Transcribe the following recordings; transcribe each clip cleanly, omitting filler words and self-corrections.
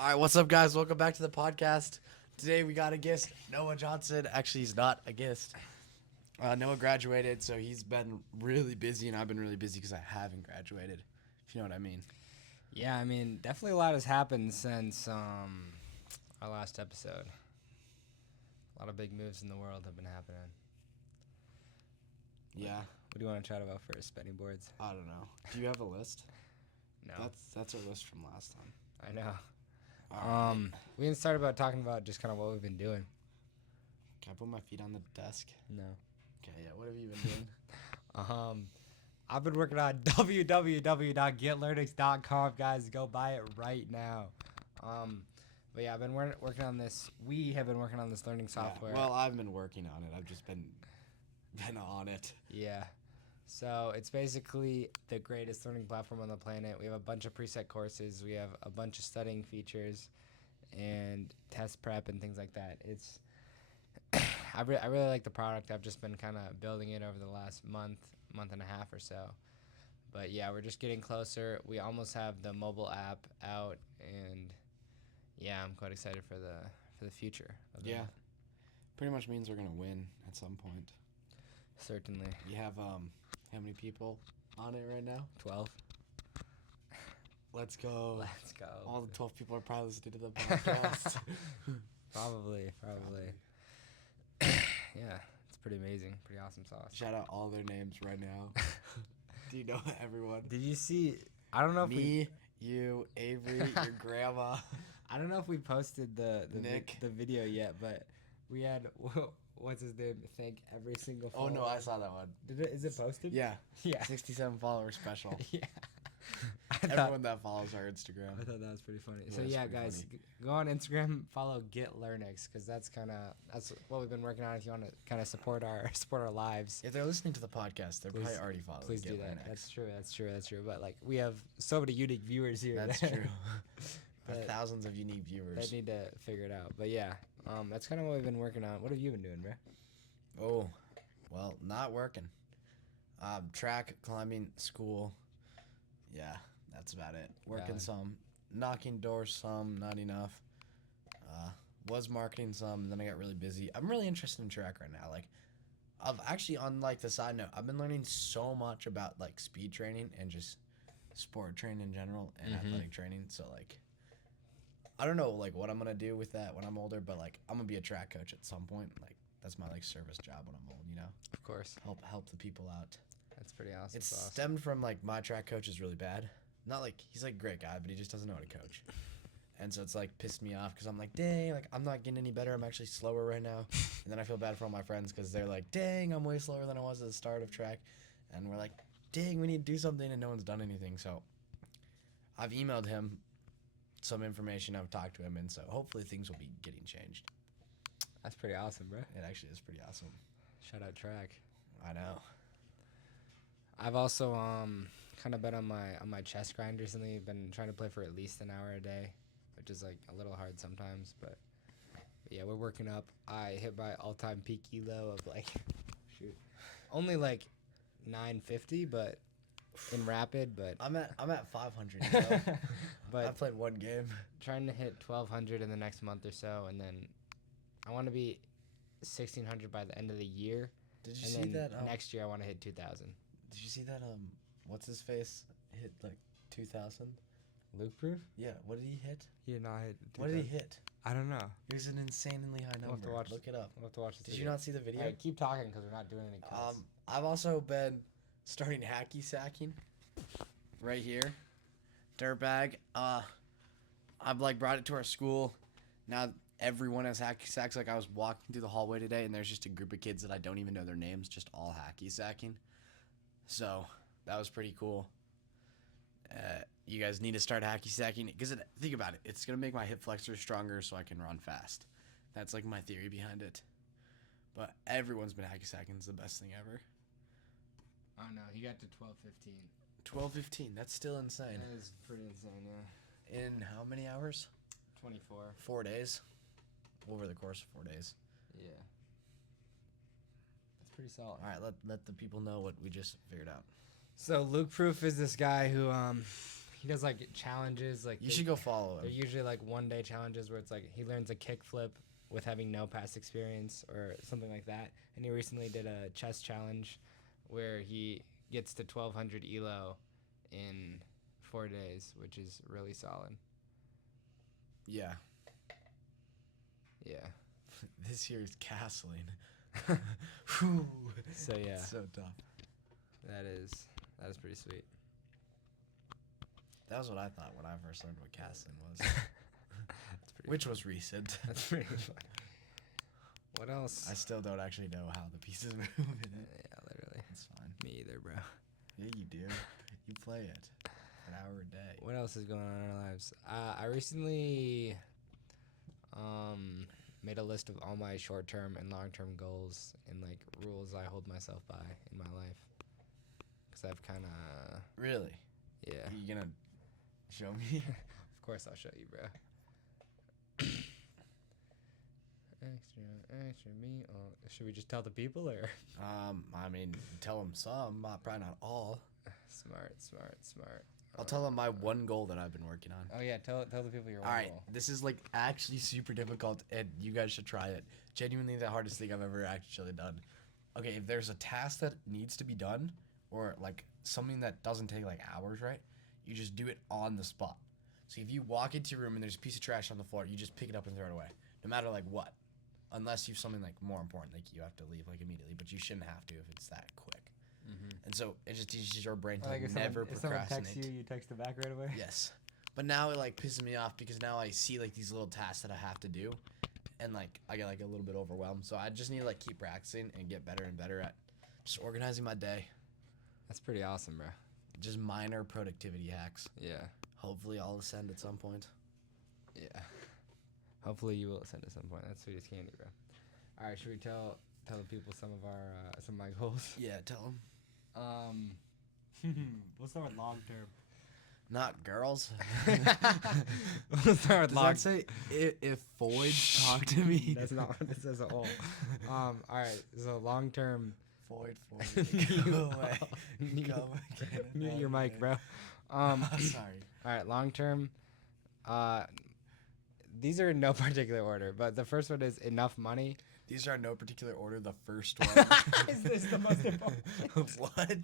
All right, what's up, guys? Welcome back to the podcast. Today we got a guest, Noah Johnson. Actually, he's not a guest. Noah graduated, so he's been really busy, and I've been really busy because I haven't graduated, if you know what I mean. Yeah, I mean, definitely a lot has happened since our last episode. A lot of big moves in the world have been happening. Yeah. What do you want to chat about first? Betting boards? I don't know. Do you have a list? No. That's our list from last time. I know. All right. We didn't start about talking about just kind of what we've been doing. Can I put my feet on the desk? No. Okay, yeah. What have you been doing? I've been working on www.getlearnings.com, guys. Go buy it right now. But yeah, I've been working on this. We have been working on this learning software. Yeah, well, I've been working on it. I've just been on it. Yeah. So it's basically the greatest learning platform on the planet. We have a bunch of preset courses. We have a bunch of studying features and test prep and things like that. It's I really like the product. I've just been kind of building it over the last month and a half or so. But yeah, we're just getting closer. We almost have the mobile app out, and yeah, I'm quite excited for the future of Yeah. that. Pretty much means we're gonna win at some point. Certainly. You have how many people on it right now? 12. Let's go. Let's go. All the 12 people are probably listening to the podcast. Probably. Yeah, it's pretty amazing. Pretty awesome sauce. Shout out all their names right now. Do you know everyone? Did you see? I don't know if Me, you, Avery, your grandma. I don't know if we posted the Nick. the video yet, but we had what's his name? Thank every single. Oh no, follower. I saw that one. Is it posted? Yeah. Yeah. 67 follower special. Yeah. Everyone that follows our Instagram. I thought that was pretty funny. Yeah, So it's yeah, pretty guys, funny. go on Instagram, follow Get Learnix, because that's what we've been working on. If you want to kind of support our lives, If they're listening to the podcast, they're probably already following. please do Get that. Linux. That's true. But like, we have so many unique viewers here. That's that- true. But Thousands of unique viewers. I need to figure it out. But yeah, that's kind of what we've been working on. What have you been doing, bro? Oh, well, not working. Track, climbing, school. Yeah, that's about it. Working Valid. some, knocking doors some, not enough. Was marketing some, and then I got really busy. I'm really interested in track right now. Like, I've actually, on like the side note, I've been learning so much about like speed training and just sport training in general and athletic training. So like, I don't know like what I'm gonna do with that when I'm older, but like I'm gonna be a track coach at some point. Like that's my like service job when I'm old, you know. Of course. Help the people out. That's pretty awesome. It's sauce. stemmed from like my track coach is really bad. Not like he's like a great guy, but he just doesn't know how to coach. And so it's like pissed me off because I'm like, dang, like I'm not getting any better. I'm actually slower right now. And then I feel bad for all my friends because they're like, dang, I'm way slower than I was at the start of track. And we're like, dang, we need to do something, and no one's done anything. So I've emailed him some information. I've talked to him, and so hopefully things will be getting changed. That's pretty awesome, bro. It actually is pretty awesome. Shout out track. I know. I've also kind of been on my chest grind recently. Been trying to play for at least an hour a day, which is like a little hard sometimes, but yeah, we're working up. I hit my all-time peak elo of like only like 950, but in rapid, but I'm at 500. You know? but I've played one game. trying to hit 1200 in the next month or so, and then I want to be 1600 by the end of the year. Did you And see then that? next year I want to hit 2000. Did you see that? What's his face hit like 2,000? Luke Proof? Yeah. What did he hit? He did not hit. What did he hit? I don't know. It was an insanely high We'll have number. to watch. Look it up. We'll have to watch this. Did you not see the video? All right, keep talking because we're not doing any cuts. I've also been starting hacky sacking. Right here, dirtbag. I've like brought it to our school. Now everyone has hacky sacks. Like I was walking through the hallway today, and there's just a group of kids that I don't even know their names, just all hacky sacking. So that was pretty cool. You guys need to start hacky sacking because think about it. It's gonna make my hip flexors stronger, so I can run fast. That's like my theory behind it. But everyone's been hacky sacking. It's the best thing ever. Oh no, he got to 12:15. 12:15. That's still insane. That is pretty insane, yeah. In how many hours? 24. 4 days. Over the course of 4 days. Yeah. That's pretty solid. All right, let the people know what we just figured out. So Luke Proof is this guy who he does like challenges. Like You should go follow they're him. usually like 1 day challenges where it's like he learns a kickflip with having no past experience or something like that. And he recently did a chess challenge where he gets to 1200 elo in 4 days, which is really solid. Yeah. Yeah. This year is castling. Whew. So yeah, It's so tough. that is pretty sweet. That was what I thought when I first learned what castling was, That's pretty. which was recent. That's pretty funny. What else? I still don't actually know how the pieces move in it. Yeah, literally. It's fine. Me either, bro. Yeah, you do. You play it an hour a day. What else is going on in our lives? I recently made a list of all my short-term and long-term goals and like rules I hold myself by in my life. Cause I've kind of Really? yeah. Are you gonna show me? Of course I'll show you, bro. extra me. Oh, should we just tell the people or? I mean, tell them some, probably not all. Smart. I'll tell them my one goal that I've been working on. Oh yeah, tell the people your All one right, goal. this is like actually super difficult, and you guys should try it. Genuinely, the hardest thing I've ever actually done. Okay, if there's a task that needs to be done, or like something that doesn't take like hours, right? You just do it on the spot. So if you walk into your room and there's a piece of trash on the floor, you just pick it up and throw it away, no matter like what, unless you've something like more important, like you have to leave like immediately. But you shouldn't have to if it's that quick. And so it just teaches your brain to Like like, if never someone procrastinate. texts you text it back right away. Yes. But now it like pisses me off because now I see like these little tasks that I have to do, and like I get like a little bit overwhelmed. So I just need to like keep practicing and get better and better at just organizing my day. That's pretty awesome, bro. Just minor productivity hacks. Yeah. Hopefully I'll ascend at some point. Yeah. Hopefully you will ascend at some point. That's sweet as candy, bro. All right, should we tell the people some of my goals? Yeah, tell them. We'll start with long term. Not girls. We'll start with Does long. that say if Foyd talk to me? That's not what it says at all. All right. So long term. Foyd. Go away. Go away. Mute your mic, bro. Sorry. All right, long term. These are in no particular order, but the first one is enough money. These are in no particular order. The first one. Is this the most important? What?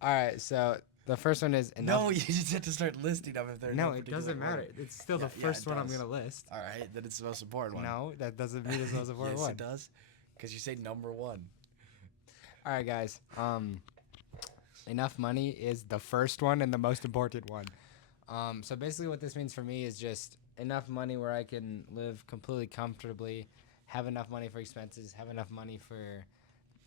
All right, so the first one is enough. No, you just have to start listing them if they're No, no it doesn't matter. order. It's still Yeah, the yeah, first it one I'm does. gonna list. All right, then it's the most important one. No, that doesn't mean it's the most important Yes, one. it does. Because you say number one. All right, guys. Enough money is the first one and the most important one. So basically, what this means for me is just enough money where I can live completely comfortably, have enough money for expenses, have enough money for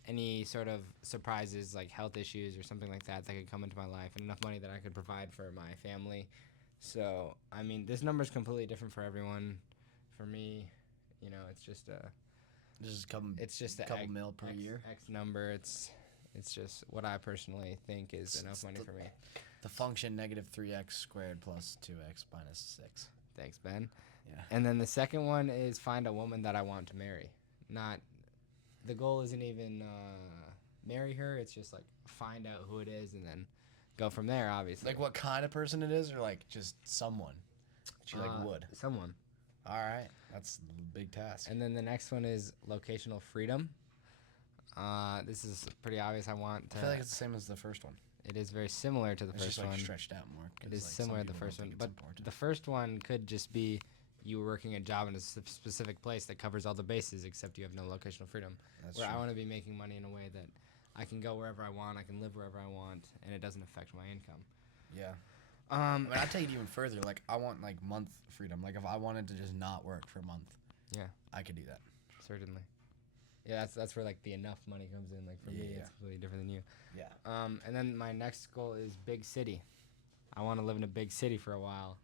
any sort of surprises like health issues or something like that could come into my life, and enough money that I could provide for my family. So, I mean, this number is completely different for everyone. For me, it's just a couple mil per year. X number. It's just what I personally think is enough money for me. The function -3x squared plus 2x minus 6. Thanks, Ben. Yeah. And then the second one is find a woman that I want to marry. The goal isn't even marry her. It's just like find out who it is and then go from there, obviously. Like what kind of person it is, or like just someone that you like would? Someone. All right, that's a big task. And then the next one is locational freedom. This is pretty obvious. I want to. I feel like it's the same as the first one. It is very similar to the It's first just like one. stretched out more. It is like, similar some to the people first don't one, think but it's important. the first one could just be you working a job in a specific place that covers all the bases, except you have no locational freedom. That's where true. I want to be making money in a way that I can go wherever I want, I can live wherever I want, and it doesn't affect my income. Yeah. I mean, I take it even further. Like, I want like month freedom. Like, if I wanted to just not work for a month, Yeah. I could do that. Certainly. Yeah, that's where like the enough money comes in. Like for me, Yeah. it's completely different than you. Yeah. And then my next goal is big city. I want to live in a big city for a while.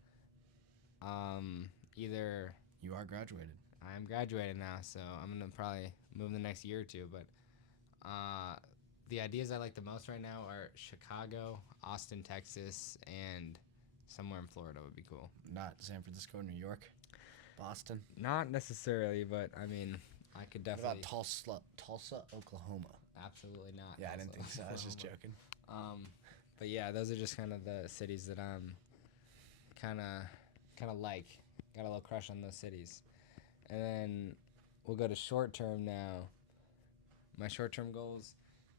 Either You are graduated. I am graduating now, so I'm gonna probably move in the next year or two. But the ideas I like the most right now are Chicago, Austin, Texas, and somewhere in Florida would be cool. Not San Francisco, New York, Boston. Not necessarily, but I mean, I could What definitely. about Tulsa, Oklahoma? Absolutely not. Yeah, I didn't Also, think so. I was just Oklahoma. joking. But yeah, those are just kind of the cities that I'm kind of like. Got a little crush on those cities. And then we'll go to short term now. My short term goals: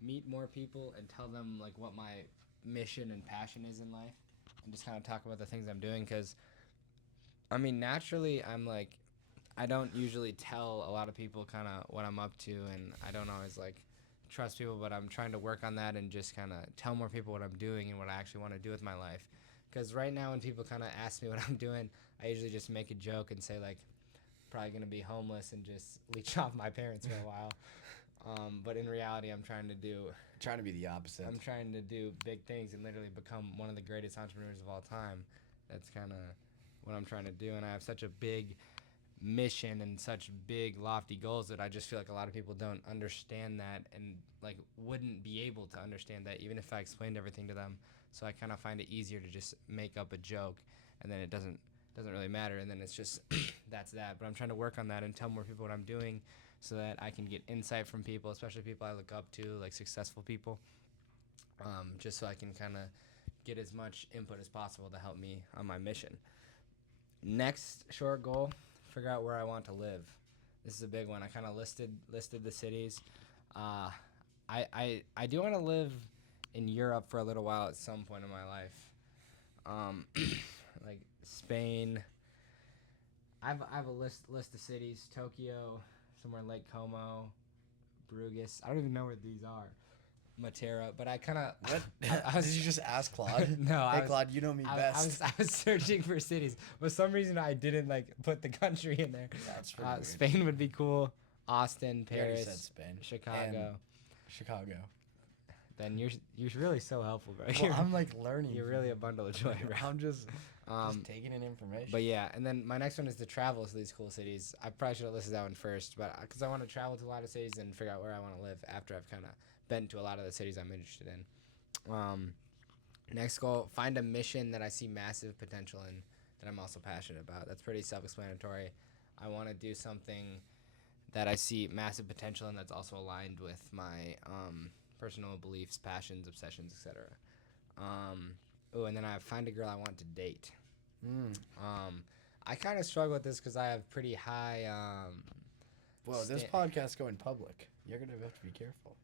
meet more people and tell them like what my mission and passion is in life, and just kind of talk about the things I'm doing. Because I mean, naturally, I'm like, I don't usually tell a lot of people kind of what I'm up to, and I don't always like trust people, but I'm trying to work on that and just kind of tell more people what I'm doing and what I actually want to do with my life. Because right now, when people kind of ask me what I'm doing, I usually just make a joke and say like, probably gonna be homeless and just leech off my parents for a while. But in reality, I'm trying to be the opposite. I'm trying to do big things and literally become one of the greatest entrepreneurs of all time. That's kind of what I'm trying to do, and I have such a big mission and such big lofty goals that I just feel like a lot of people don't understand that and like wouldn't be able to understand that even if I explained everything to them. So I kind of find it easier to just make up a joke, and then it doesn't really matter, and then it's just that's that. But I'm trying to work on that and tell more people what I'm doing so that I can get insight from people, especially people I look up to, like successful people, just so I can kind of get as much input as possible to help me on my mission. Next short goal: figure out where I want to live. This is a big one. I kind of listed the cities. I do want to live in Europe for a little while at some point in my life. Like Spain. I have a list of cities: Tokyo, somewhere in Lake Como, Bruges. I don't even know where these are. Matera, but I kind of. What? Did you just ask Claude? No, hey, Claude, you know me best. I was searching for cities. For some reason, I didn't like put the country in there. That's pretty weird. Spain would be cool. Austin, You already Paris, said Spain. Chicago. Chicago. Then you're really so helpful, bro. Well, I'm like learning. You're really a bundle of joy, bro. I'm just taking in information. But yeah, and then my next one is to travel to these cool cities. I probably should have listed that one first, but because I want to travel to a lot of cities and figure out where I want to live after I've kind of been to a lot of the cities I'm interested in. Next goal: find a mission that I see massive potential in that I'm also passionate about. That's pretty self-explanatory. I want to do something that I see massive potential in that's also aligned with my personal beliefs, passions, obsessions, etc. And then I find a girl I want to date. I kind of struggle with this because I have pretty high. Well, this podcast going public. You're gonna have to be careful.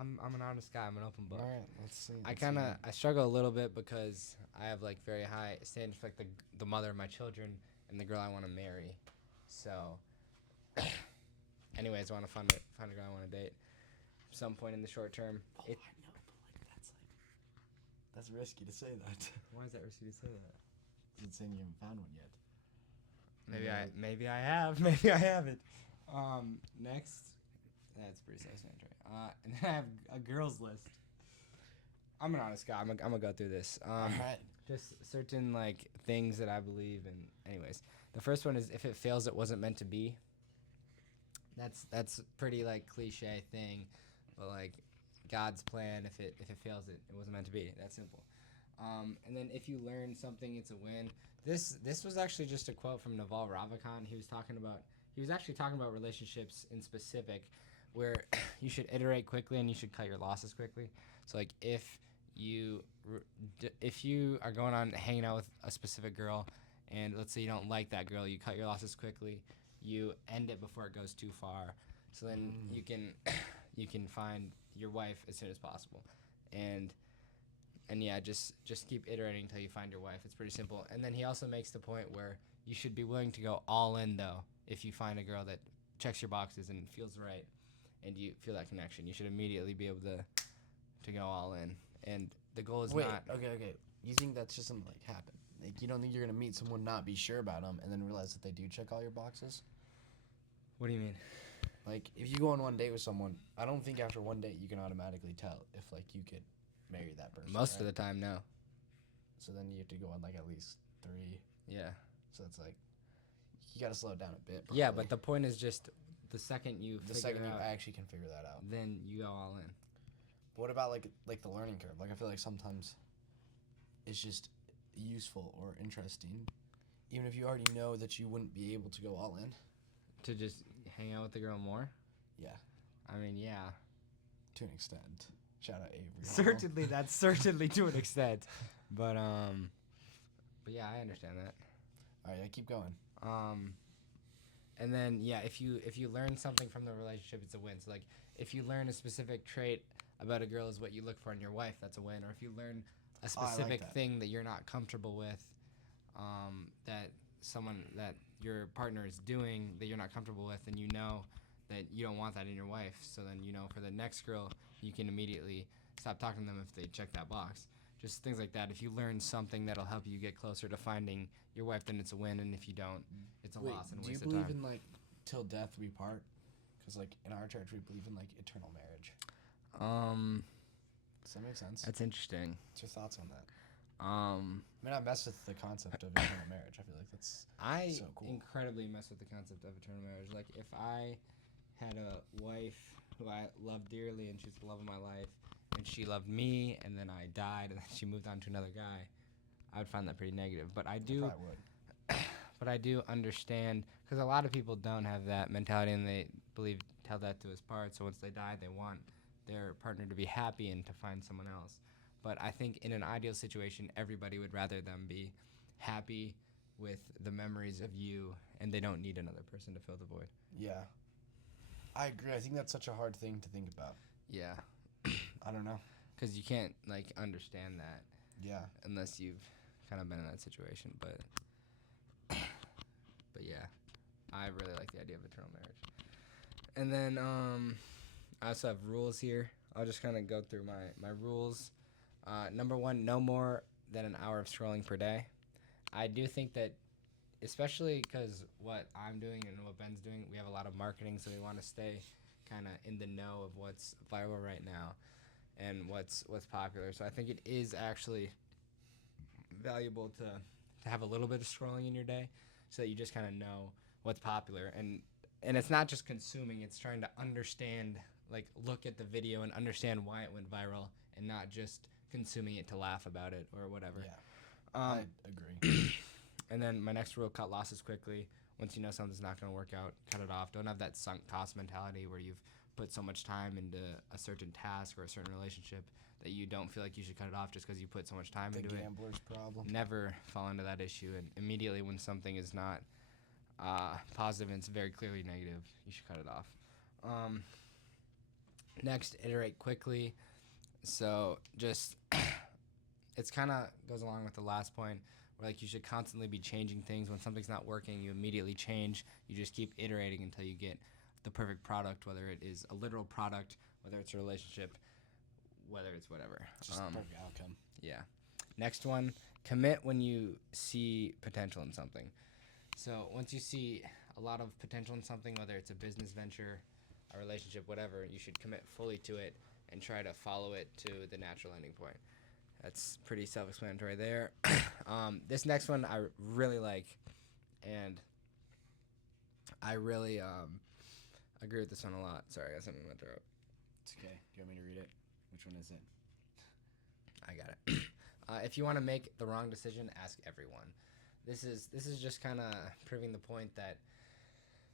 I'm an honest guy. I'm an open book. All right, let's see. I struggle a little bit because I have like very high standards for like the mother of my children and the girl I want to marry. So, anyways, I want to find a girl I want to date. Some point in the short term. I know, but like that's risky to say that. Why is that risky to say that? It's saying you haven't found one yet. Maybe I have. Maybe I haven't. Next, that's pretty self-explanatory. And then I have a girls list. I'm an honest guy. I'm gonna go through this. All right. Just certain like things that I believe in. Anyways, the first one is if it fails, it wasn't meant to be. That's pretty like cliche thing, but like God's plan. If it fails, it wasn't meant to be. That's simple. And then if you learn something, it's a win. This was actually just a quote from Naval Ravikant. He was actually talking about relationships in specific, where you should iterate quickly and you should cut your losses quickly. So like if you are going on hanging out with a specific girl, and let's say you don't like that girl, you cut your losses quickly. You end it before it goes too far. So then you can find your wife as soon as possible, and yeah, just keep iterating until you find your wife. It's pretty simple. And then he also makes the point where you should be willing to go all in though. If you find a girl that checks your boxes and feels right, and you feel that connection, you should immediately be able to go all in. And the goal is not. Okay. You think that's just something like happen? Like you don't think you're gonna meet someone, not be sure about them, and then realize that they do check all your boxes? What do you mean? Like if you go on one date with someone, I don't think after one date you can automatically tell if like you could marry that person. Most of the time, no. So then you have to go on like at least 3. Yeah. So it's like you gotta slow it down a bit. Probably. Yeah, but the point is just the second you actually can figure that out, then you go all in. But what about like the learning curve? Like I feel like sometimes it's just useful or interesting, even if you already know that you wouldn't be able to go all in. To just hang out with the girl more? Yeah. I mean, yeah. To an extent. Shout out Avery. Certainly, that's certainly to an extent. But yeah, I understand that. All right, keep going. And then yeah, if you learn something from the relationship, it's a win. So like, if you learn a specific trait about a girl is what you look for in your wife, that's a win. Or if you learn a specific thing that you're not comfortable with, that your partner is doing that you're not comfortable with, and you know that you don't want that in your wife. So then for the next girl, you can immediately stop talking to them if they check that box. Just things like that. If you learn something that'll help you get closer to finding your wife, then it's a win. And if you don't, it's a loss and a waste of time. Do you believe in like till death we part? Because like in our church we believe in like eternal marriage. Does that make sense? That's interesting. What's your thoughts on that? I mean, I mess with the concept of eternal marriage. I feel like that's so cool. I incredibly mess with the concept of eternal marriage. Like, if I had a wife who I loved dearly and she's the love of my life, and she loved me, and then I died, and then she moved on to another guy, I would find that pretty negative. But I do, but I do understand, because a lot of people don't have that mentality, and they believe till death do us part. So once they die, they want their partner to be happy and to find someone else. But I think in an ideal situation, everybody would rather them be happy with the memories of you, and they don't need another person to fill the void. Yeah. I agree. I think that's such a hard thing to think about. Yeah. I don't know. Because you can't, like, understand that. Yeah. Unless you've kind of been in that situation. But yeah, I really like the idea of eternal marriage. And then I also have rules here. I'll just kind of go through my rules. Number 1, no more than an hour of scrolling per day. I do think that, especially because what I'm doing and what Ben's doing, we have a lot of marketing, so we want to stay kind of in the know of what's viral right now and what's popular. So I think it is actually valuable to have a little bit of scrolling in your day, so that you just kind of know what's popular. And it's not just consuming, it's trying to understand, like, look at the video and understand why it went viral, and not just consuming it to laugh about it or whatever. Yeah, I agree. And then my next rule, cut losses quickly. Once you know something's not going to work out, cut it off. Don't have that sunk cost mentality where you've put so much time into a certain task or a certain relationship that you don't feel like you should cut it off just because you put so much time into it. The gambler's problem. Never fall into that issue. And immediately when something is not positive and it's very clearly negative, you should cut it off. Next, iterate quickly. So just, it's kind of goes along with the last point, where like you should constantly be changing things. When something's not working, you immediately change. You just keep iterating until you get the perfect product, whether it is a literal product, whether it's a relationship, whether it's whatever. Just the perfect outcome. Yeah. Next one, commit when you see potential in something. So once you see a lot of potential in something, whether it's a business venture, a relationship, whatever, you should commit fully to it and try to follow it to the natural ending point. That's pretty self-explanatory there. This next one I really like, and I really agree with this one a lot. Sorry, I got something in my throat. It's okay. Do you want me to read it? Which one is it? I got it. If you want to make the wrong decision, ask everyone. This is just kind of proving the point that,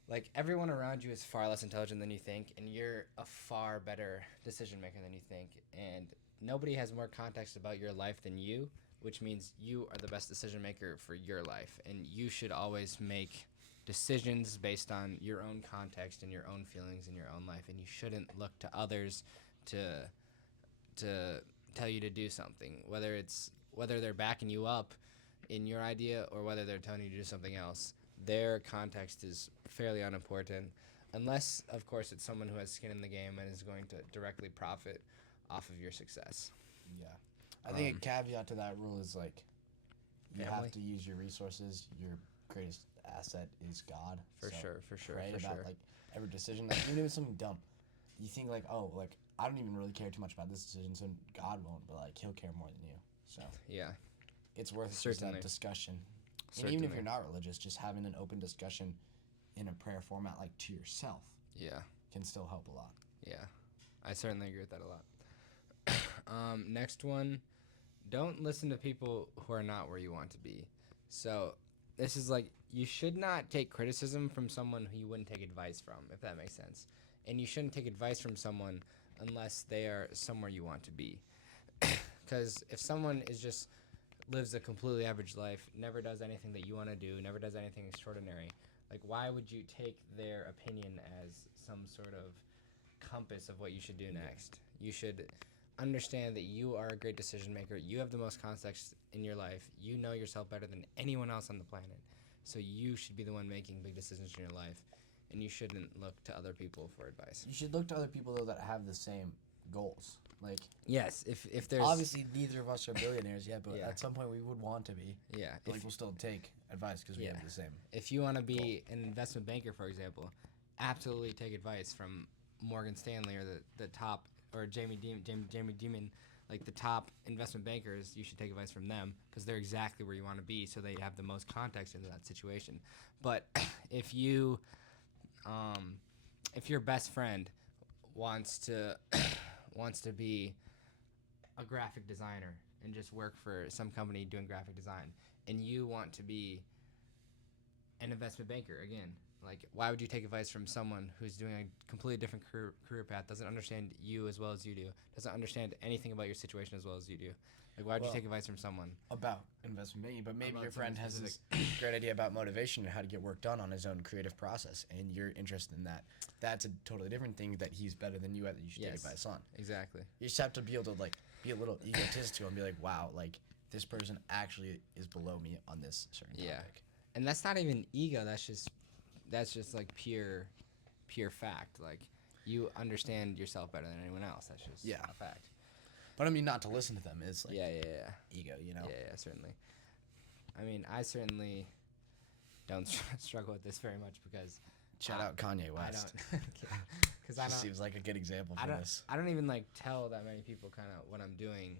like, everyone around you is far less intelligent than you think, and you're a far better decision maker than you think. And nobody has more context about your life than you, which means you are the best decision maker for your life. And you should always make decisions based on your own context and your own feelings in your own life. And you shouldn't look to others to tell you to do something, whether they're backing you up in your idea or whether they're telling you to do something else. Their context is fairly unimportant, unless, of course, it's someone who has skin in the game and is going to directly profit off of your success. Yeah. I think a caveat to that rule is, like, you family? have to use your resources. Your greatest asset is God. For So sure. pray about, like, every decision. Like, even if it's something dumb, you think, like, oh, like, I don't even really care too much about this decision, so God won't, but, like, he'll care more than you. So Yeah. it's worth Certainly. that discussion. And Certainly. even if you're not religious, just having an open discussion in a prayer format, like, to yourself, Yeah. can still help a lot. Yeah. I certainly agree with that a lot. Next one, don't listen to people who are not where you want to be. So this is like, you should not take criticism from someone who you wouldn't take advice from, if that makes sense. And you shouldn't take advice from someone unless they are somewhere you want to be. Because if someone is just lives a completely average life, never does anything that you want to do, never does anything extraordinary, like why would you take their opinion as some sort of compass of what you should do next? You should understand that you are a great decision maker. You have the most context in your life. You know yourself better than anyone else on the planet. So you should be the one making big decisions in your life, and you shouldn't look to other people for advice. You should look to other people, though, that have the same goals. Like, yes, if there's obviously neither of us are billionaires yet, but Yeah. at some point we would want to be. yeah, But, like, we'll still take advice because we have the same. if you want to be an investment banker, for example, absolutely take advice from Morgan Stanley or the top, or Jamie Dimon, like the top investment bankers. You should take advice from them because they're exactly where you want to be, so they have the most context into that situation. But if you, if your best friend wants to be a graphic designer and just work for some company doing graphic design, and you want to be an investment banker again, like why would you take advice from someone who's doing a completely different career path, doesn't understand you as well as you do, doesn't understand anything about your situation as well as you do? Like why would you take advice from someone About investment banking? But maybe About your friend something has this great idea about motivation and how to get work done on his own creative process, and you're interested in that. That's a totally different thing that he's better than you at that you should take Yes. advice on. exactly? You just have to be able to, like, be a little egotistical and be like, wow, like, this person actually is below me on this certain Yeah. topic. And that's not even ego, that's just like pure fact. Like you understand yourself better than anyone else. That's just Yeah. a fact. But I mean, not to listen to them is like Yeah, ego, you know? yeah, certainly. I mean, I certainly don't struggle with this very much because Shout out Kanye West. I don't, because I Just don't. seems like a good example for this. I don't even like tell that many people kind of what I'm doing,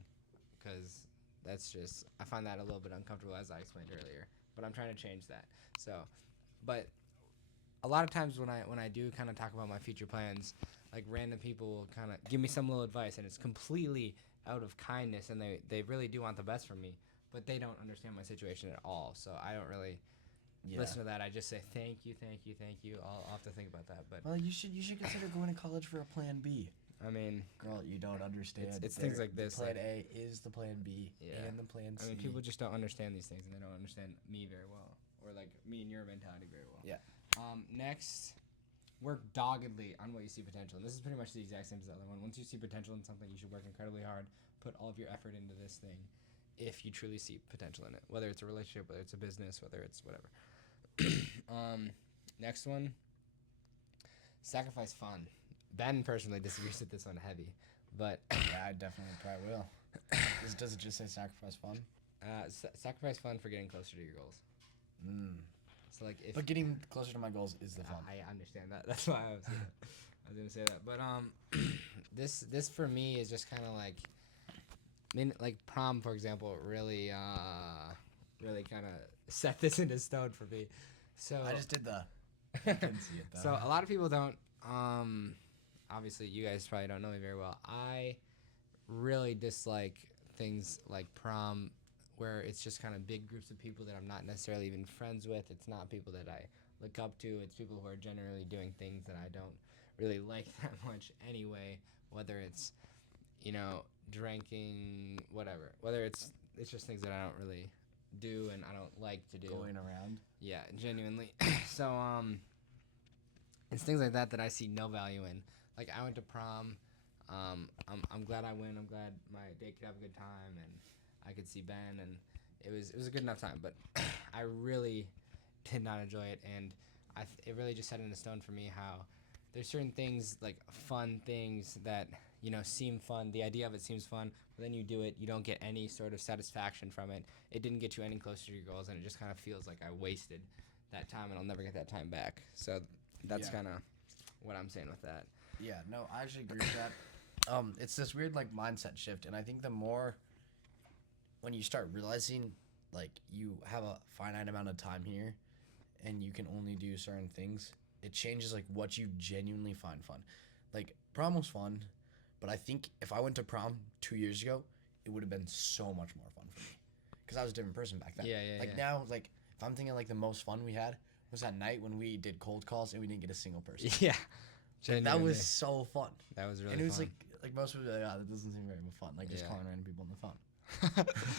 because that's just, I find that a little bit uncomfortable, as I explained earlier. But I'm trying to change that. So, but a lot of times when I do kind of talk about my future plans, like random people will kind of give me some little advice, and it's completely out of kindness, and they really do want the best for me, but they don't understand my situation at all. So I don't really listen to that. I just say thank you. I'll have to think about that. But Well, you should consider going to college for a plan B. I mean, Girl, you don't understand. It's things like this, Plan like- A is the plan B and the plan C. I mean, people just don't understand these things, and they don't understand me very well, or like me and your mentality very well. Yeah. Next, work doggedly on what you see potential. And this is pretty much the exact same as the other one. Once you see potential in something, you should work incredibly hard, put all of your effort into this thing, if you truly see potential in it. Whether it's a relationship, whether it's a business, whether it's whatever. Next one, sacrifice fun. Ben personally disagrees with this one heavy, but Yeah, I definitely probably will. Does it just say sacrifice fun? sacrifice fun for getting closer to your goals. So like, if But getting closer to my goals is the fun. I understand that. That's why I was gonna say that. But this for me is just kind of like, I mean, like prom, for example, really kind of set this into stone for me. So I just did the. I couldn't see it though. so a lot of people don't. Obviously, you guys probably don't know me very well. I really dislike things like prom, where it's just kind of big groups of people that I'm not necessarily even friends with. It's not people that I look up to. It's people who are generally doing things that I don't really like that much anyway, whether it's, drinking, whatever. Whether it's just things that I don't really do and I don't like to do. Going around. Yeah, genuinely. So, it's things like that that I see no value in. Like, I went to prom. I'm glad I went. I'm glad my date could have a good time, and I could see Ben, and it was a good enough time. But I really did not enjoy it, and it really just set into stone for me how there's certain things, like fun things that seem fun. The idea of it seems fun, but then you do it, you don't get any sort of satisfaction from it. It didn't get you any closer to your goals, and it just kind of feels like I wasted that time, and I'll never get that time back. So that's kind of what I'm saying with that. Yeah, no, I actually agree with that. It's this weird like mindset shift, and I think the more when you start realizing like you have a finite amount of time here, and you can only do certain things, it changes like what you genuinely find fun. Like prom was fun, but I think if I went to prom 2 years ago, it would have been so much more fun for me, because I was a different person back then. Now, like if I'm thinking like the most fun we had was that night when we did cold calls and we didn't get a single person. Yeah. That was so fun. That was really fun. And it was like like most people are like, oh, that doesn't seem very fun. Like just Yeah. calling random people on the phone.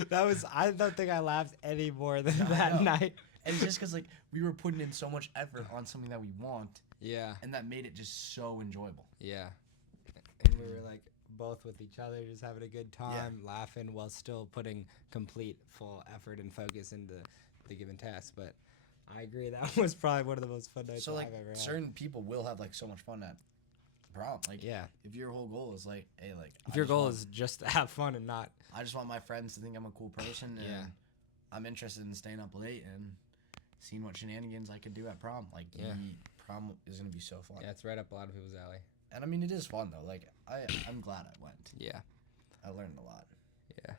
That was. I don't think I laughed any more than No, I that know. night. And it's just because like we were putting in so much effort on something that we want, Yeah. and that made it just so enjoyable. Yeah. And we were like both with each other, just having a good time, laughing while still putting complete full effort and focus into the given task. But I agree, that was probably one of the most fun nights So like I've ever had. certain people will have like so much fun at prom. Like Yeah. if your whole goal is like, hey, like If your goal is just to have fun and not. I just want my friends to think I'm a cool person, and Yeah. I'm interested in staying up late and seeing what shenanigans I could do at prom. Like Yeah. the prom is gonna be so fun. Yeah, it's right up a lot of people's alley. And I mean it is fun though. Like I'm glad I went. Yeah. I learned a lot. Yeah.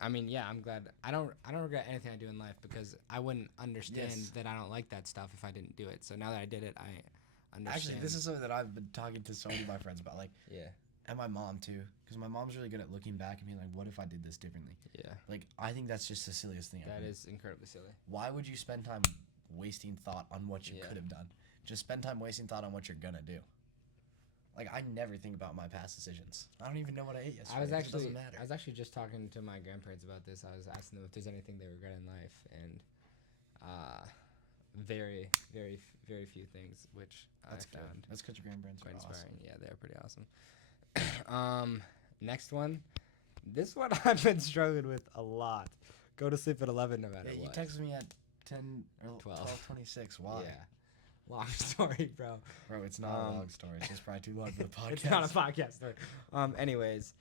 I mean, yeah, I'm glad. I don't regret anything I do in life because I wouldn't understand Yes. that I don't like that stuff if I didn't do it. So now that I did it, I understand. Actually, this is something that I've been talking to so many of my friends about. Like, Yeah. and my mom too, because my mom's really good at looking back and being like, "What if I did this differently?" Yeah. Like, I think that's just the silliest thing That ever. is incredibly silly. Why would you spend time wasting thought on what you Yeah. could have done? Just spend time wasting thought on what you're gonna do. Like, I never think about my past decisions. I don't even know what I ate yesterday. I was 'cause it actually doesn't matter. I was actually just talking to my grandparents about this. I was asking them if there's anything they regret in life, and very, very, very few things, which That's I good. found That's because your grandparents quite are awesome. inspiring. Yeah, they're pretty awesome. Next one. This one I've been struggling with a lot. Go to sleep at 11 no matter Yeah, you what. texted me at 10 or 12. 12:26. Why? Yeah. Long story, bro. Bro, it's not a long story. It's just probably too long for the podcast. It's not a podcast story. Anyways,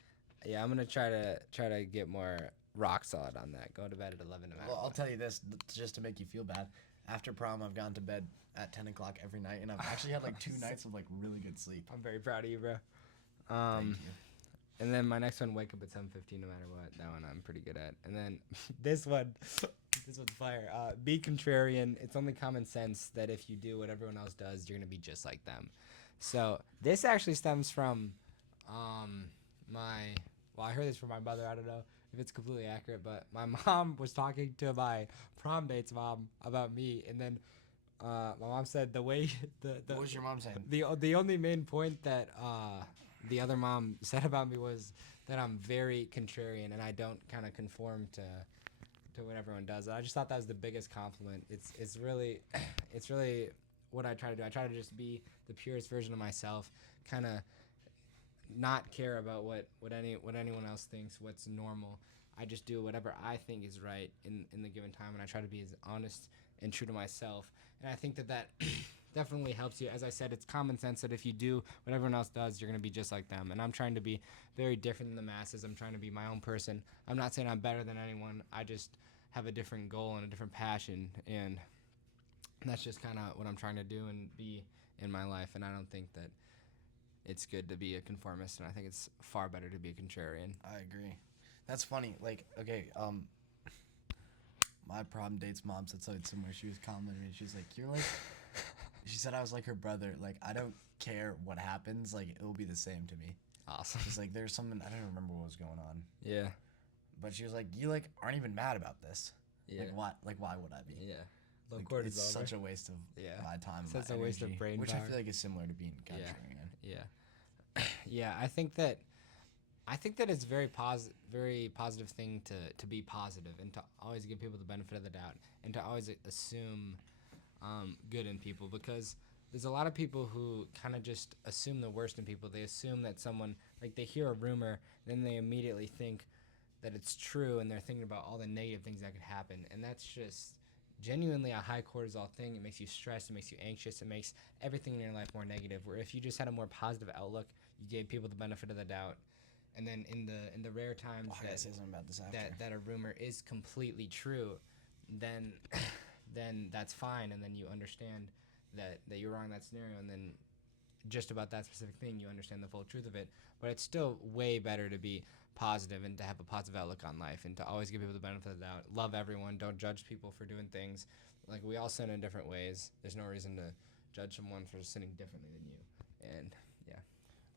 yeah, I'm gonna try to get more rock solid on that. Go to bed at 11 no matter Well, I'll what. tell you this, just to make you feel bad. After prom, I've gone to bed at 10 o'clock every night, and I've actually had like 2 nights of like really good sleep. I'm very proud of you, bro. Thank you. And then my next one, wake up at 7:15 no matter what. That one I'm pretty good at. And then this one's fire. Be contrarian. It's only common sense that if you do what everyone else does, you're gonna be just like them. So this actually stems from I heard this from my mother. I don't know if it's completely accurate, but my mom was talking to my prom date's mom about me, and then my mom said the way What was your mom saying? the only main point that the other mom said about me was that I'm very contrarian and I don't kind of conform to what everyone does. I just thought that was the biggest compliment. It's really what I try to do. I try to just be the purest version of myself, kind of not care about what anyone else thinks, what's normal. I just do whatever I think is right in the given time, and I try to be as honest and true to myself. And I think that definitely helps you. As I said, it's common sense that if you do what everyone else does, you're going to be just like them. And I'm trying to be very different than the masses. I'm trying to be my own person. I'm not saying I'm better than anyone. I just have a different goal and a different passion. And that's just kind of what I'm trying to do and be in my life. And I don't think that it's good to be a conformist. And I think it's far better to be a contrarian. I agree. That's funny. Like, okay, my prom date's mom said something similar. She was complimenting me. She was like, "You're like," she said I was like her brother. Like, I don't care what happens. Like, it will be the same to me. Awesome. She's like, there's something, I don't remember what was going on. Yeah. But she was like, you like aren't even mad about this. Yeah. Like, what? Like, why would I be? Yeah. Low Like, cortisol. it's such a waste of my time. and Such my a waste of energy, brain which power. I feel like is similar to being contrarian. Yeah. Yeah, I think that it's very positive thing to be positive and to always give people the benefit of the doubt and to always assume good in people, because there's a lot of people who kind of just assume the worst in people. They assume that someone, like, they hear a rumor, then they immediately think that it's true, and they're thinking about all the negative things that could happen, and that's just genuinely a high cortisol thing. It makes you stressed, it makes you anxious, it makes everything in your life more negative, where if you just had a more positive outlook, you gave people the benefit of the doubt, and then in the rare times I gotta say something about this after. that a rumor is completely true, then that's fine, and then you understand that you're wrong in that scenario, and then just about that specific thing you understand the full truth of it. But it's still way better to be positive and to have a positive outlook on life and to always give people the benefit of the doubt. Love everyone. Don't judge people for doing things. Like, we all sin in different ways. There's no reason to judge someone for sinning differently than you. And yeah.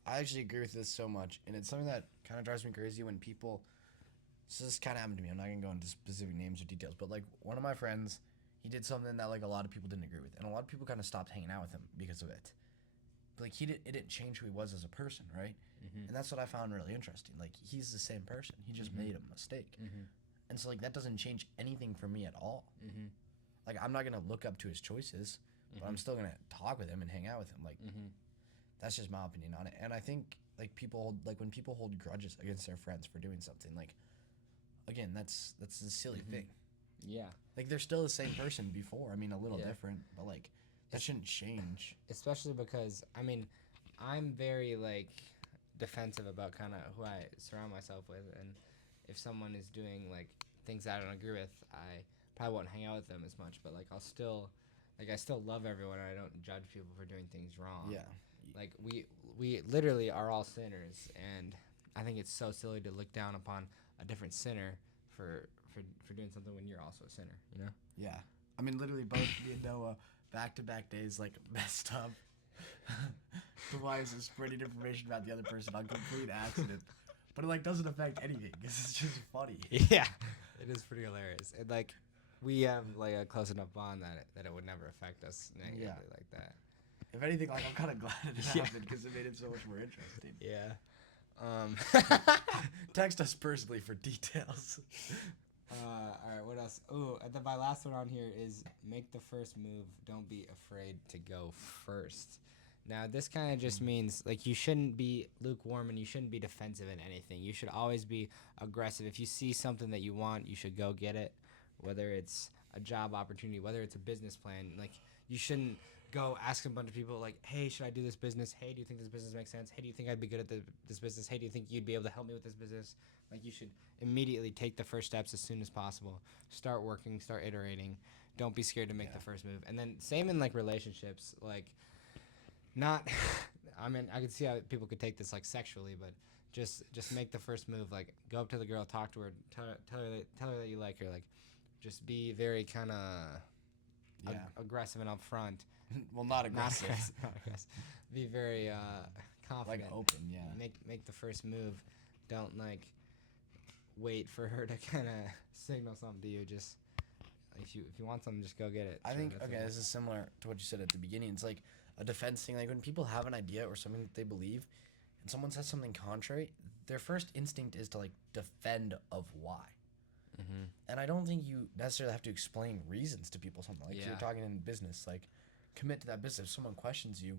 I actually agree with this so much, and it's something that kind of drives me crazy when people. So this kind of happened to me. I'm not gonna go into specific names or details, but like one of my friends, he did something that like a lot of people didn't agree with, and a lot of people kind of stopped hanging out with him because of it. like it didn't change who he was as a person, right? Mm-hmm. And that's what I found really interesting. Like, he's the same person. He just Mm-hmm. made a mistake. Mm-hmm. And so, like, that doesn't change anything for me at all. Mm-hmm. Like, I'm not gonna look up to his choices, but I'm still gonna talk with him and hang out with him. Like, that's just my opinion on it. And I think, like, when people hold grudges against their friends for doing something, like, again, that's a silly thing. Yeah. Like, they're still the same person before. I mean, a little Yeah. different, but, like, that shouldn't change. Especially because, I mean, I'm very, like, defensive about kind of who I surround myself with. And if someone is doing, like, things that I don't agree with, I probably won't hang out with them as much. But, like, I still love everyone, and I don't judge people for doing things wrong. Yeah. Like, we literally are all sinners, and I think it's so silly to look down upon a different sinner for doing something when you're also a sinner, you know? Yeah. I mean, literally, both me and Noah, back-to-back days, like, messed up. Provides spreading information about the other person on complete accident. But it, like, doesn't affect anything, because it's just funny. Yeah. It is pretty hilarious. And, like, we have, like, a close enough bond that it would never affect us negatively like that. If anything, like, I'm kind of glad it happened, because it made it so much more interesting. Yeah. Text us personally for details. All right, what else? Oh, my last one on here is make the first move. Don't be afraid to go first. Now, this kind of just means, like, you shouldn't be lukewarm and you shouldn't be defensive in anything. You should always be aggressive. If you see something that you want, you should go get it, whether it's a job opportunity, whether it's a business plan. Like, you shouldn't go ask a bunch of people, like, hey, should I do this business? Hey, do you think this business makes sense? Hey, do you think I'd be good at this business? Hey, do you think you'd be able to help me with this business? Like, you should immediately take the first steps as soon as possible. Start working, start iterating. Don't be scared to make the first move. And then same in, like, relationships. Like, not, I mean, I could see how people could take this, like, sexually, but just make the first move. Like, go up to the girl, talk to her, tell her that you like her. Like, just be very kind of aggressive and upfront. Well, not aggressive. Not aggressive. Be very confident. Like, open, yeah. Make the first move. Don't, like, wait for her to kind of signal something to you. Just, if you want something, just go get it. I think, okay, this is similar to what you said at the beginning. It's like a defense thing. Like, when people have an idea or something that they believe and someone says something contrary, their first instinct is to, like, defend of why. Mm-hmm. And I don't think you necessarily have to explain reasons to people. Something like, if you're talking in business, like, commit to that business. If someone questions you,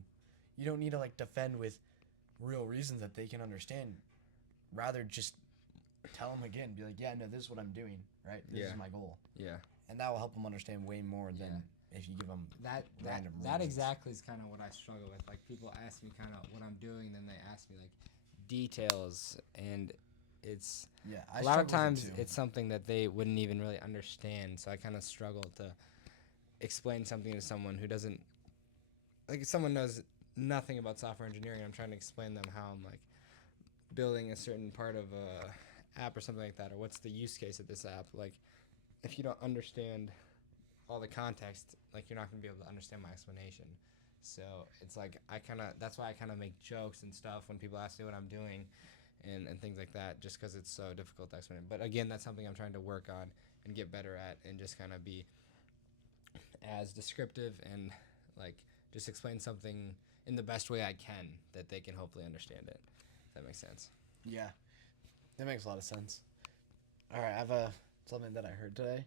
you don't need to, like, defend with real reasons that they can understand. Rather, just tell them again. Be like, yeah, no, this is what I'm doing, right? This is my goal. Yeah. And that will help them understand way more than if you give them random reasons. That exactly is kind of what I struggle with. Like, people ask me kind of what I'm doing, then they ask me, like, details, and it's a lot of times it's something that they wouldn't even really understand. So I kind of struggle to explain something to someone who doesn't, like, if someone knows nothing about software engineering, I'm trying to explain them how I'm, like, building a certain part of a app or something like that, or what's the use case of this app. Like, if you don't understand all the context, like, you're not going to be able to understand my explanation. So it's like, that's why I kind of make jokes and stuff when people ask me what I'm doing and things like that, just because it's so difficult to explain. But again, that's something I'm trying to work on and get better at, and just kind of be as descriptive and, like, just explain something in the best way I can that they can hopefully understand it. If that makes sense. Yeah, that makes a lot of sense. All right, I have something that I heard today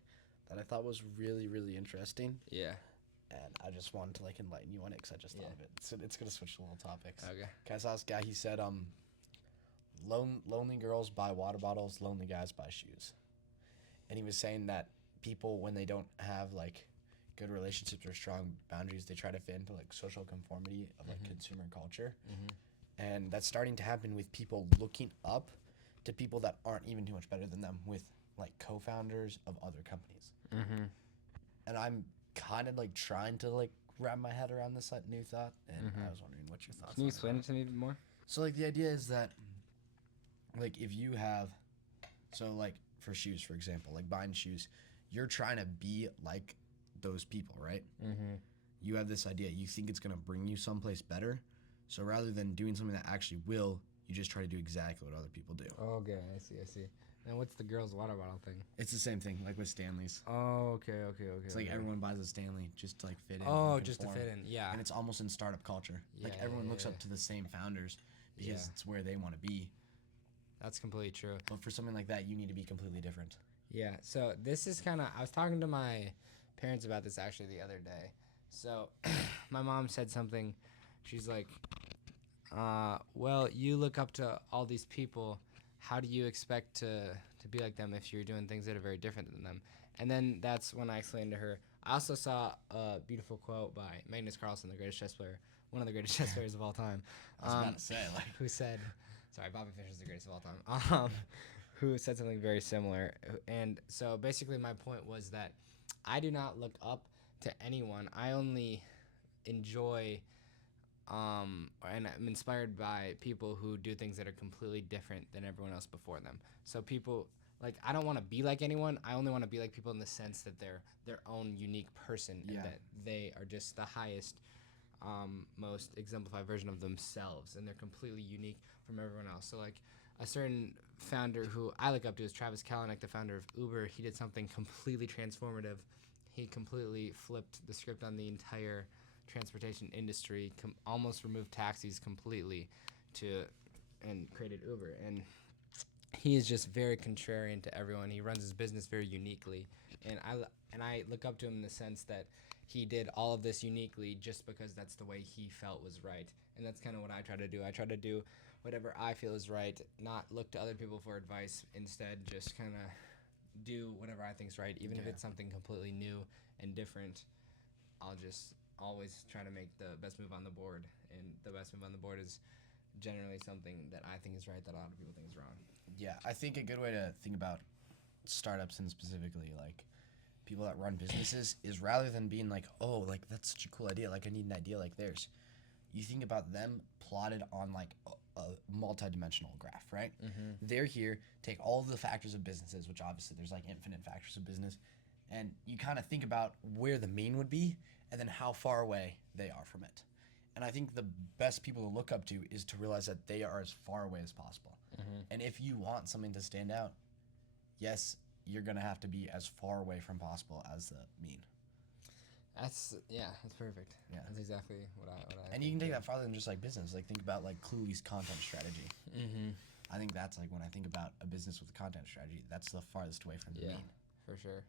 that I thought was really, really interesting. Yeah. And I just wanted to, like, enlighten you on it because I just thought of it. So it's going to switch to little topics. Okay. I saw this guy, he said, lonely girls buy water bottles, lonely guys buy shoes. And he was saying that people, when they don't have, like, good relationships or strong boundaries, they try to fit into, like, social conformity of, like, consumer culture. And that's starting to happen with people looking up to people that aren't even too much better than them, with, like, co-founders of other companies. And I'm kind of, like, trying to, like, wrap my head around this new thought, and I was wondering what your thoughts Can you explain it to me a bit more? So, like, the idea is that, like, if you have, so, like, for shoes, for example, like, buying shoes, you're trying to be like those people, right? You have this idea, you think it's going to bring you someplace better, so rather than doing something that actually will, you just try to do exactly what other people do. Okay, I see. And what's the girls' water bottle thing? It's the same thing, like with Stanleys. Oh, okay. It's like everyone buys a Stanley just to like fit in. Oh, and just to conform. fit in. Yeah. And it's almost in startup culture. Like everyone looks up to the same founders because it's where they want to be. That's completely true. But for something like that, you need to be completely different. Yeah. So this is kind of. I was talking to my parents about this actually the other day. So my mom said something. She's like, well, you look up to all these people. How do you expect to be like them if you're doing things that are very different than them? And then that's when I explained to her. I also saw a beautiful quote by Magnus Carlsen, the greatest chess player, one of the greatest chess players of all time. I was about to say, like, who said, sorry, Bobby Fischer's the greatest of all time. Who said something very similar. And so basically my point was that I do not look up to anyone. I only enjoy and I'm inspired by people who do things that are completely different than everyone else before them. So people, like, I don't want to be like anyone. I only want to be like people in the sense that they're their own unique person and that they are just the highest, most exemplified version of themselves, and they're completely unique from everyone else. So, like, a certain founder who I look up to is Travis Kalanick, the founder of Uber. He did something completely transformative. He completely flipped the script on the entire transportation industry, almost removed taxis completely and created Uber. And he is just very contrarian to everyone. He runs his business very uniquely, and I look up to him in the sense that he did all of this uniquely just because that's the way he felt was right. And that's kind of what I try to do. I try to do whatever I feel is right, not look to other people for advice. Instead, just kind of do whatever I think is right, even if it's something completely new and different. I'll just always try to make the best move on the board, and the best move on the board is generally something that I think is right that a lot of people think is wrong. Yeah, I think a good way to think about startups and specifically like people that run businesses is rather than being like, oh, like that's such a cool idea, like I need an idea like theirs. You think about them plotted on like a multi-dimensional graph, right? They're here, take all of the factors of businesses, which obviously there's like infinite factors of business, and you kind of think about where the mean would be and then how far away they are from it. And I think the best people to look up to is to realize that they are as far away as possible. And if you want something to stand out, yes, you're going to have to be as far away from possible as the mean. That's perfect. Yeah. That's exactly what I and you can take that farther than just like business. Like think about like Cluey's content strategy. I think that's like when I think about a business with a content strategy, that's the farthest away from the mean. For sure.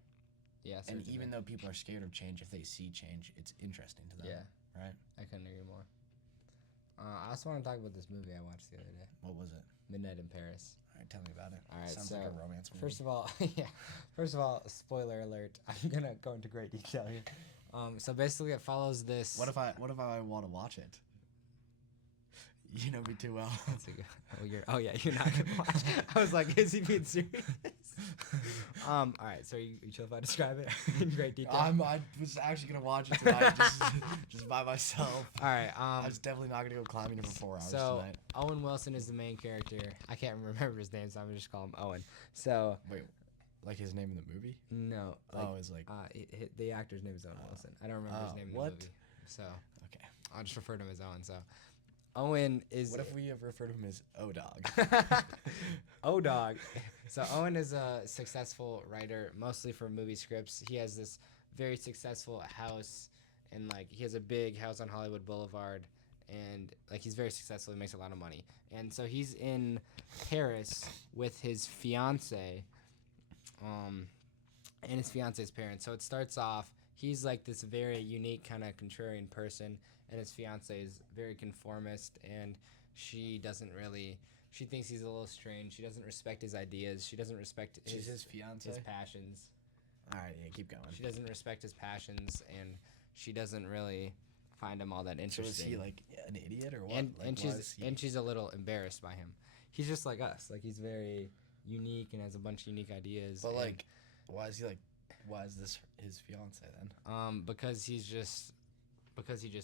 Yeah. And even though people are scared of change, if they see change, it's interesting to them. Yeah. Right? I couldn't agree more. I also want to talk about this movie I watched the other day. What was it? Midnight in Paris. All right, tell me about it. All right, Sounds so like a romance movie. First of all, spoiler alert. I'm gonna go into great detail here. So basically, it follows this. What if I want to watch it? You know me too well. That's a good, you're not gonna watch. I was like, is he being serious? All right, so you chill if I describe it in great detail. I was actually gonna watch it tonight, just by myself. All right. I was definitely not gonna go climbing for 4 hours tonight. Owen Wilson is the main character. I can't remember his name, so I'm gonna just call him Owen. So. Wait, like his name in the movie? No. It's like. The actor's name is Owen Wilson. I don't remember his name in the movie. So. Okay. I'll just refer to him as Owen. So. Owen is. What if we have referred to him as O-Dog? O-Dog. So Owen is a successful writer, mostly for movie scripts. He has this very successful house, and like he has a big house on Hollywood Boulevard, and like he's very successful. He makes a lot of money, and so he's in Paris with his fiance, and his fiance's parents. So it starts off. He's like this very unique kind of contrarian person, and his fiance is very conformist, and she thinks he's a little strange. She doesn't respect his ideas. She doesn't respect his fiance? His passions. All right, yeah, keep going. She doesn't respect his passions, and she doesn't really find him all that interesting. So is he like an idiot or what? And she's a little embarrassed by him. He's just like us. Like he's very unique and has a bunch of unique ideas. But like, why is this his fiance then? Because he just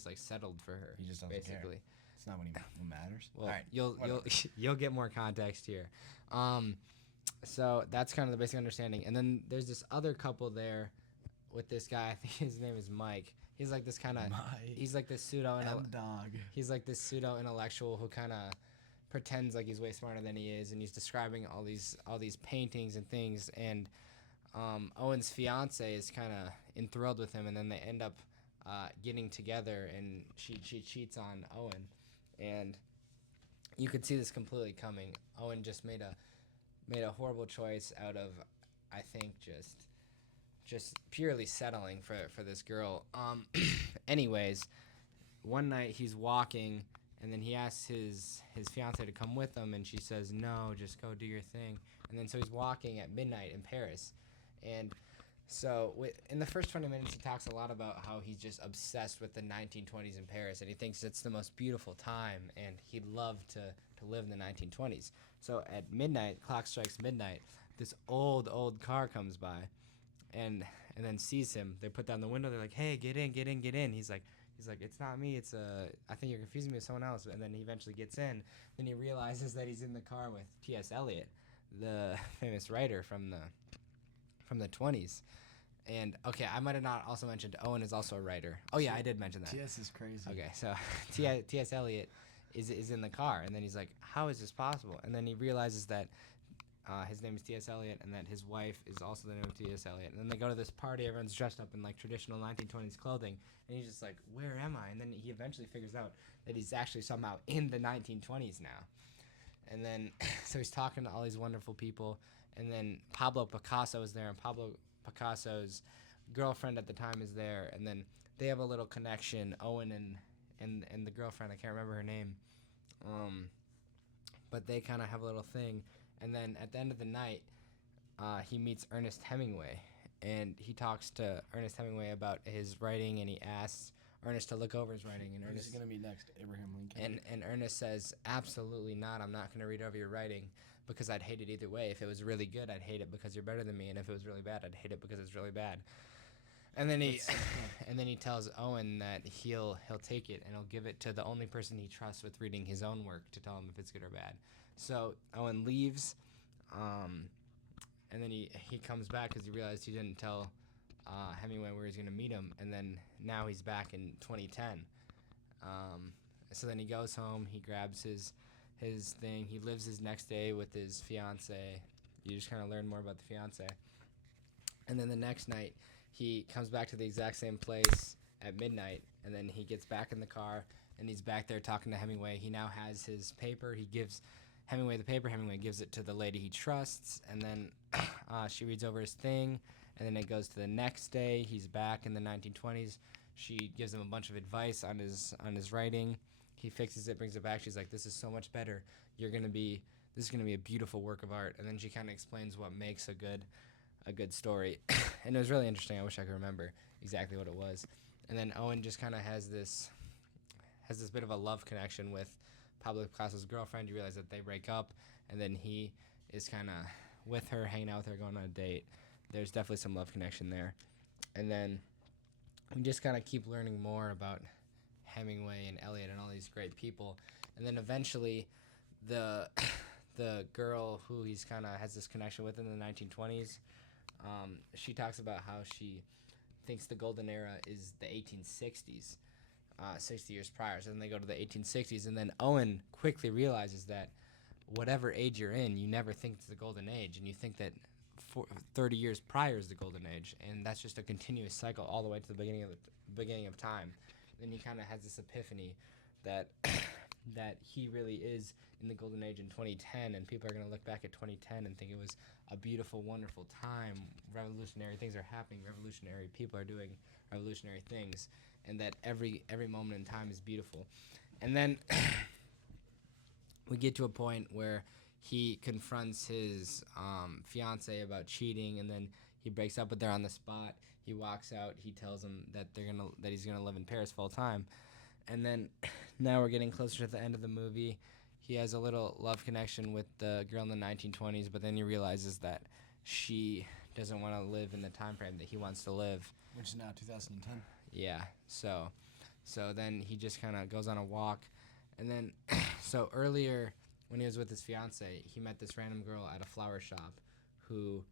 like settled for her. He just doesn't basically. care. It's not what matters. Well, all right, you'll get more context here. So that's kind of the basic understanding. And then there's this other couple there with this guy. I think his name is Mike. He's like this kind of. He's like this pseudo. dog. He's like this pseudo intellectual who kind of pretends like he's way smarter than he is, and he's describing all these paintings and things. And Owen's fiance is kind of enthralled with him, and then they end up getting together, and she cheats on Owen, and you could see this completely coming. Owen just made a horrible choice out of, I think, just purely settling for this girl. Anyways, one night he's walking, and then he asks his fiance to come with him, and she says, no, just go do your thing. And then so he's walking at midnight in Paris. And so in the first 20 minutes, he talks a lot about how he's just obsessed with the 1920s in Paris, and he thinks it's the most beautiful time, and he'd love to live in the 1920s. So at midnight, clock strikes midnight, this old car comes by, and then sees him. They put down the window. They're like, hey, get in. He's like, it's not me. It's I think you're confusing me with someone else. And then he eventually gets in. Then he realizes that he's in the car with T.S. Eliot, the famous writer from the 20s. And okay, I might have not also mentioned Owen is also a writer. Oh yeah, I did mention that. T.S. is crazy. Okay, so T.S. Eliot is in the car, and then he's like, how is this possible? And then he realizes that his name is T.S. Eliot, and that his wife is also the name of T.S. Eliot. And then they go to this party, everyone's dressed up in like traditional 1920s clothing, and he's just like, where am I? And then he eventually figures out that he's actually somehow in the 1920s now. And then so he's talking to all these wonderful people, and then Pablo Picasso is there, and Pablo Picasso's girlfriend at the time is there, and then they have a little connection, Owen and the girlfriend, I can't remember her name, but they kind of have a little thing. And then at the end of the night, he meets Ernest Hemingway, and he talks to Ernest Hemingway about his writing, and he asks Ernest to look over his writing. And Ernest is going to meet next, Abraham Lincoln. And Ernest says, absolutely not. I'm not going to read over your writing because I'd hate it either way. If it was really good, I'd hate it because you're better than me, and if it was really bad, I'd hate it because it's really bad. And then he tells Owen that he'll take it and he'll give it to the only person he trusts with reading his own work to tell him if it's good or bad. So Owen leaves, and then he comes back because he realized he didn't tell Hemingway where he's going to meet him, and then now he's back in 2010. So then he goes home, he grabs his thing, he lives his next day with his fiance. You just kind of learn more about the fiance. And then the next night, he comes back to the exact same place at midnight, and then he gets back in the car, and he's back there talking to Hemingway. He now has his paper. He gives Hemingway the paper. Hemingway gives it to the lady he trusts, and then she reads over his thing, and then it goes to the next day. He's back in the 1920s. She gives him a bunch of advice on his writing. He fixes it, brings it back. She's like, this is so much better. This is going to be a beautiful work of art. And then she kind of explains what makes a good story. And it was really interesting. I wish I could remember exactly what it was. And then Owen just kind of has this bit of a love connection with Pablo Picasso's girlfriend. You realize that they break up, and then he is kind of with her, hanging out with her, going on a date. There's definitely some love connection there. And then we just kind of keep learning more about Hemingway and Eliot and all these great people. And then eventually the girl who he's kind of has this connection with in the 1920s, she talks about how she thinks the golden era is the 1860s, 60 years prior. So then they go to the 1860s, and then Owen quickly realizes that whatever age you're in, you never think it's the golden age, and you think that 30 years prior is the golden age, and that's just a continuous cycle all the way to the beginning of time. Then he kind of has this epiphany that that he really is in the golden age in 2010, and people are going to look back at 2010 and think it was a beautiful, wonderful time. Revolutionary things are happening. Revolutionary people are doing revolutionary things, and that every moment in time is beautiful. And then we get to a point where he confronts his fiance about cheating, and then he breaks up with her on the spot. He walks out. He tells him that he's gonna live in Paris full time. And then now we're getting closer to the end of the movie. He has a little love connection with the girl in the 1920s, but then he realizes that she doesn't want to live in the time frame that he wants to live, which is now 2010. Yeah. So then he just kind of goes on a walk, and then so earlier when he was with his fiance, he met this random girl at a flower shop who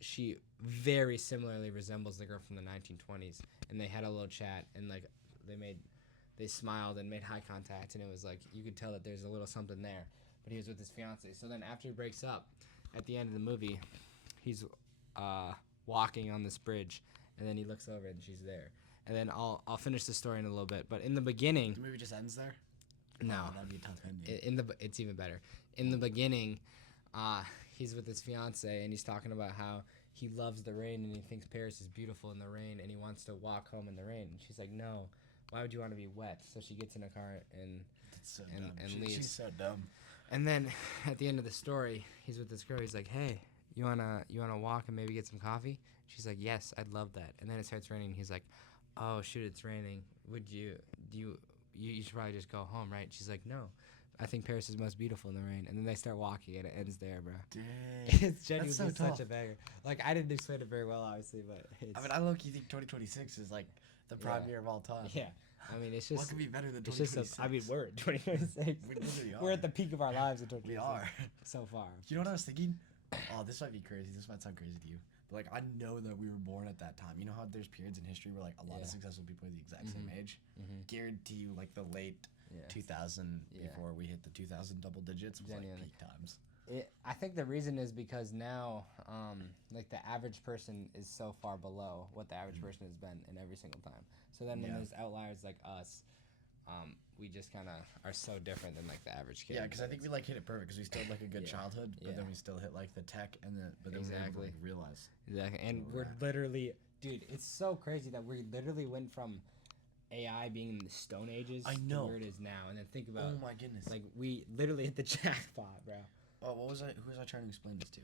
she very similarly resembles the girl from the 1920s, and they had a little chat, and like they made they smiled and made eye contact, and it was like you could tell that there's a little something there. But he was with his fiance. So then after he breaks up, at the end of the movie, he's walking on this bridge, and then he looks over and she's there. And then I'll finish the story in a little bit. But in the beginning, The movie just ends there. no, Oh, that'd be a tough ending. it's even better. In the beginning, he's with his fiance and he's talking about how he loves the rain and he thinks Paris is beautiful in the rain and he wants to walk home in the rain. And she's like, "No, why would you want to be wet?" So she gets in a car and That's so and- dumb. and leaves. She's so dumb. and then at the end of the story, he's with this girl. He's like, "Hey, you wanna walk and maybe get some coffee?" She's like, "Yes, I'd love that." And then it starts raining. He's like, "Oh shoot, it's raining. You should probably just go home, right?" She's like, "No, I think Paris is most beautiful in the rain." And then they start walking and it ends there, bro. Dang. It's genuinely so such tough. a banger. Like, I didn't explain it very well, obviously, but it's, I mean, I low-key think 2026 is like the prime Yeah. year of all time. yeah. I mean, it's What just could be better than it's just 2026? I mean, we're in 2026. We literally We're are. at the peak of our lives in We 2026. are. So far. You know what I was thinking? Oh, this might be crazy. This might sound crazy to you. But like, I know that we were born at that time. You know how there's periods in history where like a lot of Yeah. successful people are the exact same age? Mhm. Guarantee you, like the late Yeah. 2000 Yeah. before we hit the 2000 double digits was like Genuinely. peak times. I think the reason is because now, like the average person is so far below what the average person has been in every single time. So then when Yeah. there's outliers like us, we just kind of are so different than like the average kid. Yeah, because I think we like hit it perfect because we still had like a good Yeah. childhood, but Yeah. then we still hit like the tech and the but then we were able to Exactly. like, realize. Exactly. And Where we're we're at. literally, dude, it's so crazy that we literally went from AI being in the Stone Ages I to know. where it is now. And then think about, Oh my goodness! like, we literally hit the jackpot, bro. Oh, what was I? Who was I trying to explain this to?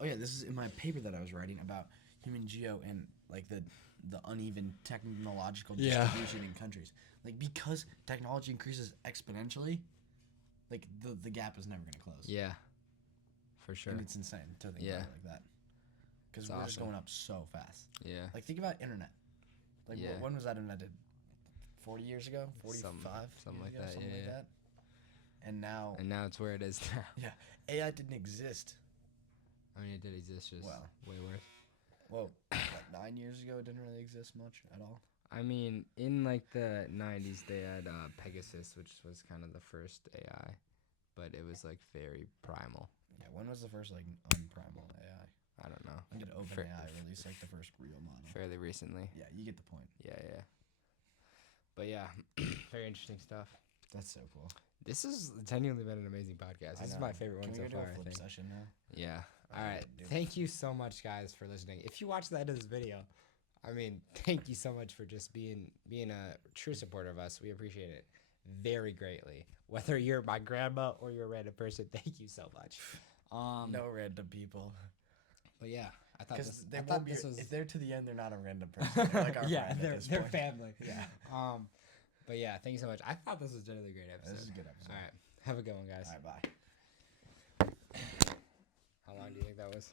Oh yeah, this is in my paper that I was writing about human geo and like the uneven technological Yeah. distribution in countries. Like because technology increases exponentially, like the gap is never gonna close. Yeah. For sure. And it's insane to think Yeah. about it like that. Because It's we're just awesome. going up so fast. Yeah. Like think about internet. Like Yeah. when was that invented? 40 years ago? 45? something years like ago? that, Something yeah, like yeah. that. And now, And now it's where it is now. yeah, AI didn't exist. I mean, it did exist, just Well. way worse. Well, like 9 years ago, it didn't really exist much at all. I mean, in like the 90s, they had Pegasus, which was kind of the first AI, but it was like very primal. Yeah, when was the first like unprimal AI? I don't know. When did Fair- OpenAI release like the first real model? Fairly recently. Yeah, you get the point. Yeah, yeah. But yeah, very interesting stuff. That's so cool. This has genuinely been an amazing podcast. I This is know. my favorite Can one we so go to far, a I flip think. session now? Yeah. All Alright, right. dude. Thank you so much, guys, for listening. If you watched the end of this video, I mean, thank you so much for just being a true supporter of us. We appreciate it very greatly. Whether you're my grandma or you're a random person, thank you so much. No random people. But yeah, I thought Because this, they I won't thought be. this was If they're to the end, they're not a random person. They're like our yeah, friend at this they're point. family. Yeah. But yeah, thank you so much. I thought this was generally a great episode. This is a good episode. All right, have a good one, guys. All right, bye. How long do you think that was?